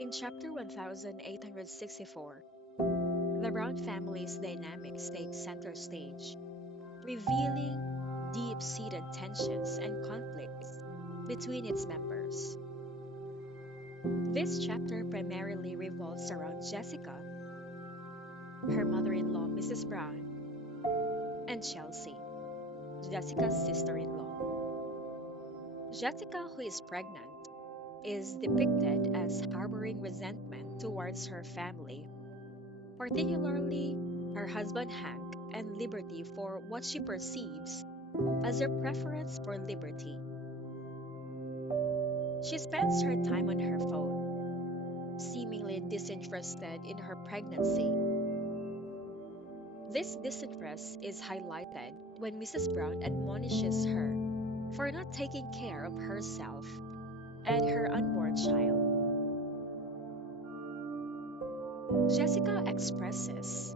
In chapter 1864, the Brown family's dynamics take center stage, revealing deep seated tensions and conflicts between its members. This chapter primarily revolves around Jessica, her mother in law, Mrs. Brown, and Chelsea, Jessica's sister in law. Jessica, who is pregnant, is depicted as harboring resentment towards her family, particularly her husband Hank and Liberty, for what she perceives as their preference for liberty. She spends her time on her phone, seemingly disinterested in her pregnancy. This disinterest is highlighted when Mrs. Brown admonishes her for not taking care of herself and her unborn child. Jessica expresses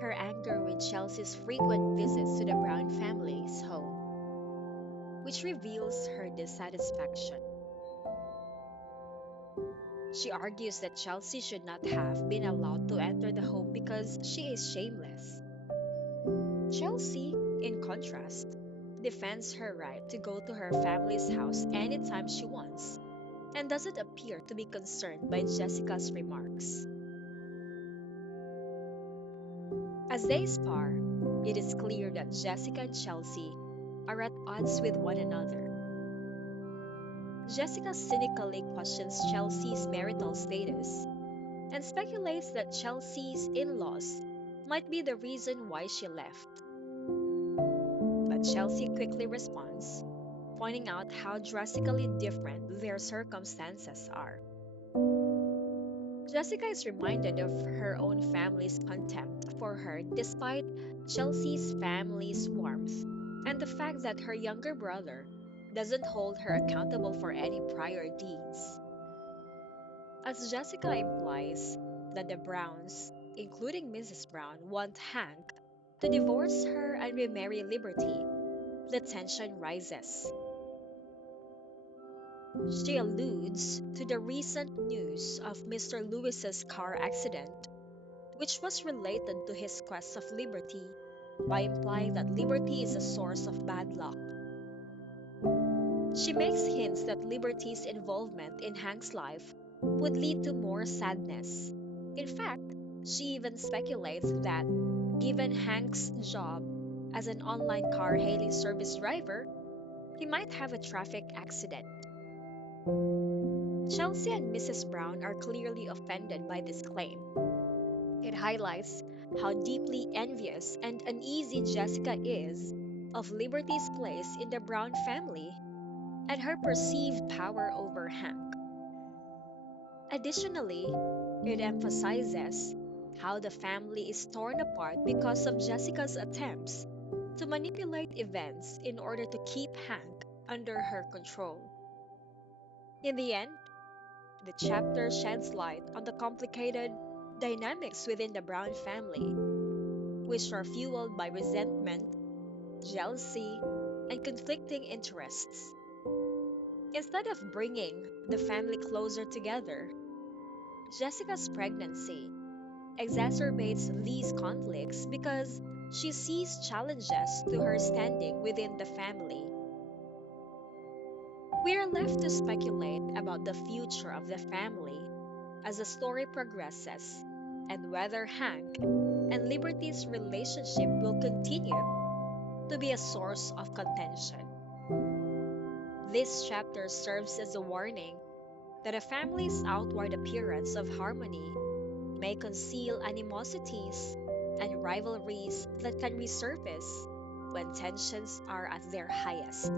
her anger with Chelsea's frequent visits to the Brown family's home, which reveals her dissatisfaction. She argues that Chelsea should not have been allowed to enter the home because she is shameless. Chelsea, in contrast, defends her right to go to her family's house anytime she wants and doesn't appear to be concerned by Jessica's remarks. As they spar, it is clear that Jessica and Chelsea are at odds with one another. Jessica cynically questions Chelsea's marital status and speculates that Chelsea's in laws might be the reason why she left. But Chelsea quickly responds, pointing out how drastically different their circumstances are. Jessica is reminded of her own family's contempt for her despite Chelsea's family's warmth and the fact that her younger brother doesn't hold her accountable for any prior deeds. As Jessica implies that the Browns, including Mrs. Brown, want Hank to divorce her and remarry Liberty, the tension rises. She alludes to the recent news of Mr. Lewis's car accident, which was related to his quest of liberty, by implying that liberty is a source of bad luck. She makes hints that Liberty's involvement in Hank's life would lead to more sadness. In fact, she even speculates that, given Hank's job as an online car hailing service driver, he might have a traffic accident. Chelsea and Mrs. Brown are clearly offended by this claim. It highlights how deeply envious and uneasy Jessica is of Liberty's place in the Brown family and her perceived power over Hank. Additionally, it emphasizes how the family is torn apart because of Jessica's attempts to manipulate events in order to keep Hank under her control. In the end, the chapter sheds light on the complicated dynamics within the Brown family, which are fueled by resentment, jealousy, and conflicting interests. Instead of bringing the family closer together, Jessica's pregnancy exacerbates these conflicts because she sees challenges to her standing within the family. We are left to speculate about the future of the family as the story progresses and whether Hank and Liberty's relationship will continue to be a source of contention. This chapter serves as a warning that a family's outward appearance of harmony may conceal animosities and rivalries that can resurface when tensions are at their highest.